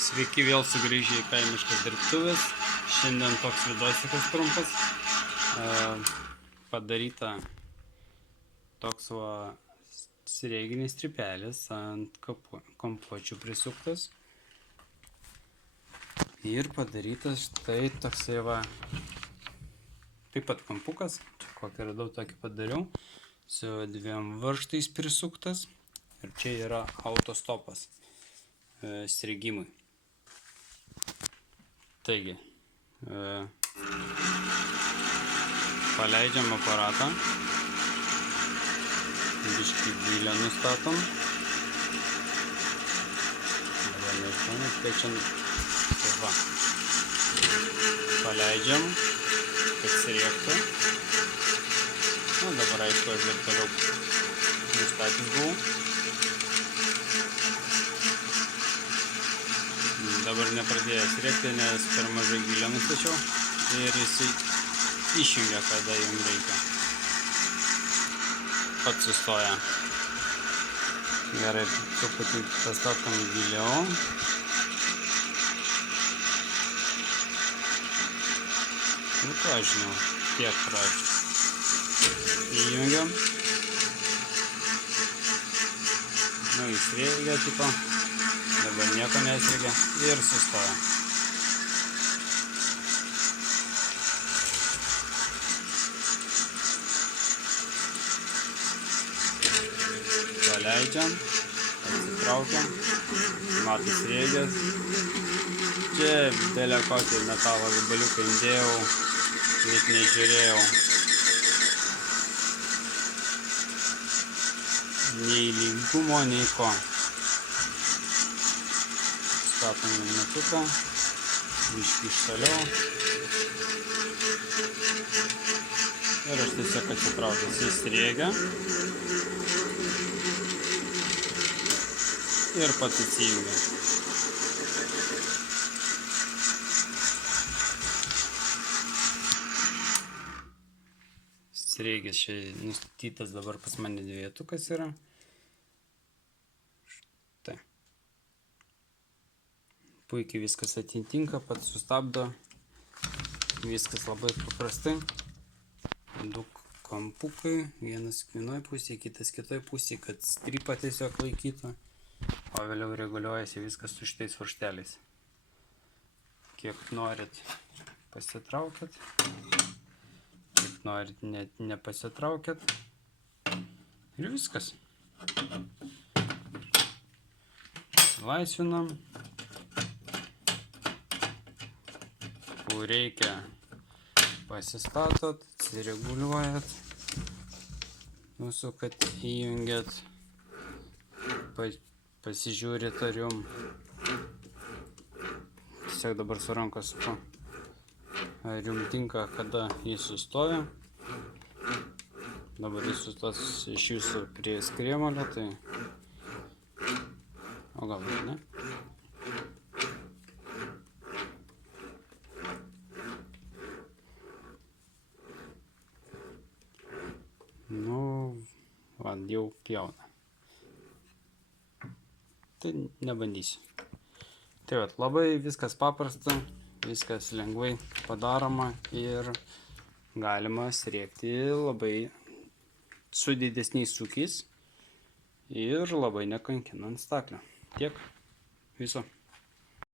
Sveiki, vėl sugrįžę į kaimiškas dirbtuvės. Šiandien toks vidosikas trumpas. Padaryta toks srieginis strypelis ant kampuočių prisuktas. Ir padarytas štai toksai taip pat kampukas. Čia kokį radau, tokį padariau. Su dviem varžtais prisuktas. Ir čia yra autostopas sriegimui. Taigi, paleidžiam aparatą, biškį gylę nustatom. Dabar nežinau, kiek čia, tai va. Paleidžiam, kad sriegtų. Na, dabar aišku, aš dar toliau nustatys buvau. Dabar nepradėjęs sriegti, nes per mažai gylę nustačiau ir jisai išjungia, kada jums reikia. Pats sustoja. Gerai, truputį pastatom giliau. Nu ką žinau, tiek pradžių. Įjungiam. Nu, įsriegia tipo. Dabar nieko nesriegia ir sustoja. Paleidžiam, atsitraukiam, matai sriegias. Čia belekokį metalo gabaliuką įdėjau, net nežiūrėjau. Nei lygumo, nei ko. Statom minutuką, biškį iš toliau. Ir aš tiesiog atsitraukęs įsriegia. Ir pats atsijungia. Sriegis čia nustatytas, dabar pas mane dvietukas yra. Puikiai viskas atitinka, pats sustabdo, viskas labai paprastai. Du kampukai, vienas vienoje pusėje, kitas kitoje pusėje, kad strypą tiesiog laikytų, o vėliau reguliuojasi viskas su šitais varžteliais. Kiek norit pasitraukit, kiek norit nepasitraukit ir viskas. Laisvinam. Reikia pasistatot, atsireguliuojat, nusukat, įjungiat, pasižiūrit ar jum. Tiesiog dabar su ranka suku, ar jum tinka, kada jis sustoja. Dabar jis sustos iš jūsų prie skrėmalio, tai o gal ne? Nu, jau pjauna. Tai nebandysiu. Tai labai viskas paprasta, viskas lengvai padaroma ir galima sriegti labai su didesniais sūkiais ir labai nekankinant staklę. Tiek. Viso.